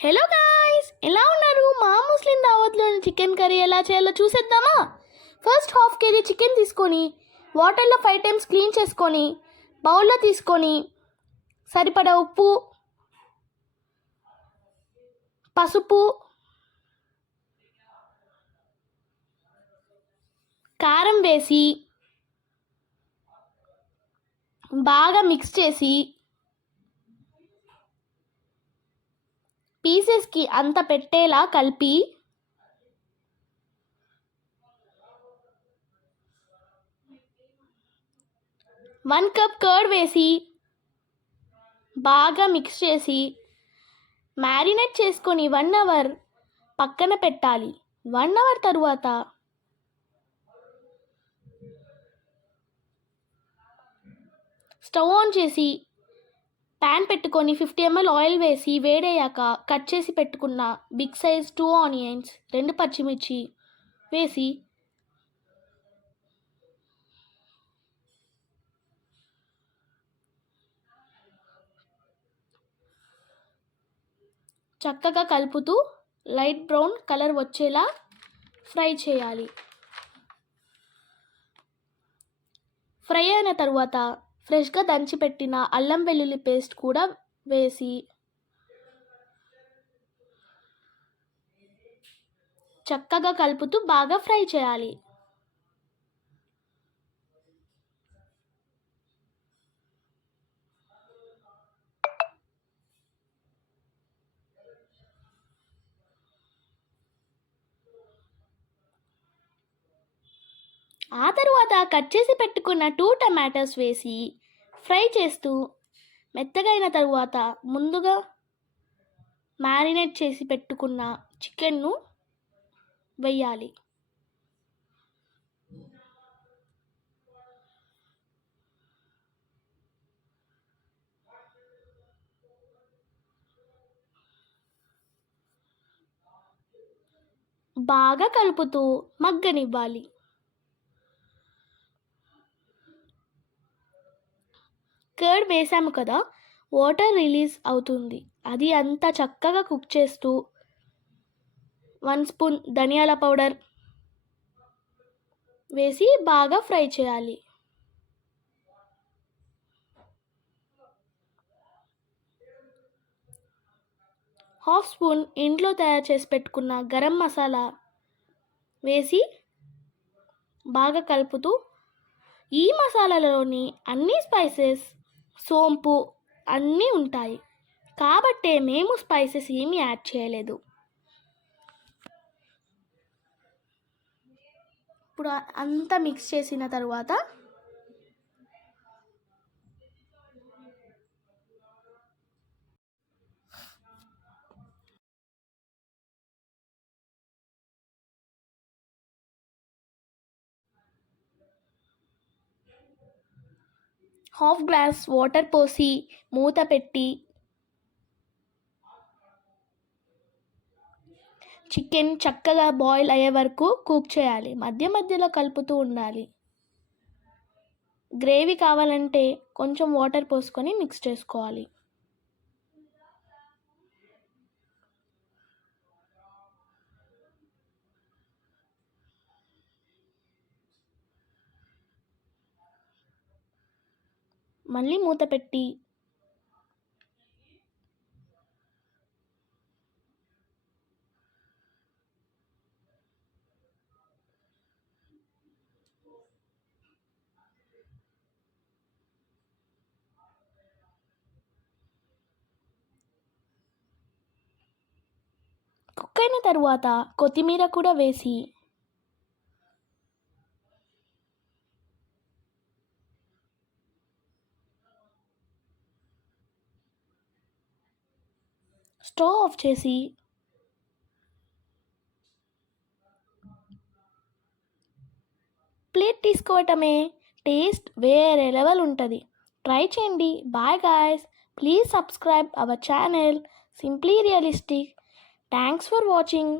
Hello guys, ఎలా ఉన్నారు? మా ముస్లిం దావత్లోని చికెన్ కర్రీ ఎలా చేయాలో చూసేద్దామా? ఫస్ట్ హాఫ్ కేజీ చికెన్ తీసుకొని వాటర్లో 5 టైమ్స్ క్లీన్ చేసుకొని బౌల్లో తీసుకొని సరిపడా ఉప్పు, పసుపు, కారం వేసి బాగా మిక్స్ చేసి పీసెస్కి అంత పెట్టేలా కలిపి వన్ కప్ కర్డ్ వేసి బాగా మిక్స్ చేసి మ్యారినేట్ చేసుకొని 1 అవర్ పక్కన పెట్టాలి. 1 అవర్ తరువాత స్టవ్ ఆన్ చేసి ప్యాన్ పెట్టుకొని 50 ml ఆయిల్ వేసి వేడయ్యాక కట్ చేసి పెట్టుకున్న బిగ్ సైజ్ 2 ఆనియన్స్, 2 పచ్చిమిర్చి వేసి చక్కగా కలుపుతూ లైట్ బ్రౌన్ కలర్ వచ్చేలా ఫ్రై చేయాలి. ఫ్రై అయిన తర్వాత ఫ్రెష్గా దంచి పెట్టిన అల్లం వెల్లుల్లి పేస్ట్ కూడా వేసి చక్కగా కలుపుతూ బాగా ఫ్రై చేయాలి. ఆ తర్వాత కట్ చేసి పెట్టుకున్న 2 టమాటోస్ వేసి ఫ్రై చేస్తూ మెత్తగా అయిన తరువాత ముందుగా మ్యారినేట్ చేసి పెట్టుకున్న చికెన్ను వేయాలి. బాగా కలుపుతూ మగ్గనివ్వాలి. కర్డ్ వేసాము కదా, వాటర్ రిలీజ్ అవుతుంది. అది అంతా చక్కగా కుక్ చేస్తూ 1 స్పూన్ ధనియాల పౌడర్ వేసి బాగా ఫ్రై చేయాలి. హాఫ్ స్పూన్ ఇంట్లో తయారు చేసి పెట్టుకున్న గరం మసాలా వేసి బాగా కలుపుతూ ఈ మసాలాలోని అన్ని స్పైసెస్, సోంపు అన్నీ ఉంటాయి కాబట్టే మేము స్పైసెస్ ఏమీ యాడ్ చేయలేదు. ఇప్పుడు అంతా మిక్స్ చేసిన తర్వాత హాఫ్ గ్లాస్ వాటర్ పోసి మూత పెట్టి చికెన్ చక్కగా బాయిల్ అయ్యే వరకు కుక్ చేయాలి. మధ్య మధ్యలో కలుపుతూ ఉండాలి. గ్రేవీ కావాలంటే కొంచెం వాటర్ పోసుకొని మిక్స్ చేసుకోవాలి. మళ్ళీ మూత పెట్టి కుక్ అయిన తర్వాత కొత్తిమీర కూడా వేసి స్టవ్ ఆఫ్ చేసి ప్లేట్ తీసుకోవటమే. టేస్ట్ వేరే లెవెల్ ఉంటుంది. ట్రై చేయండి. Bye guys, please subscribe our channel simply realistic. Thanks for watching.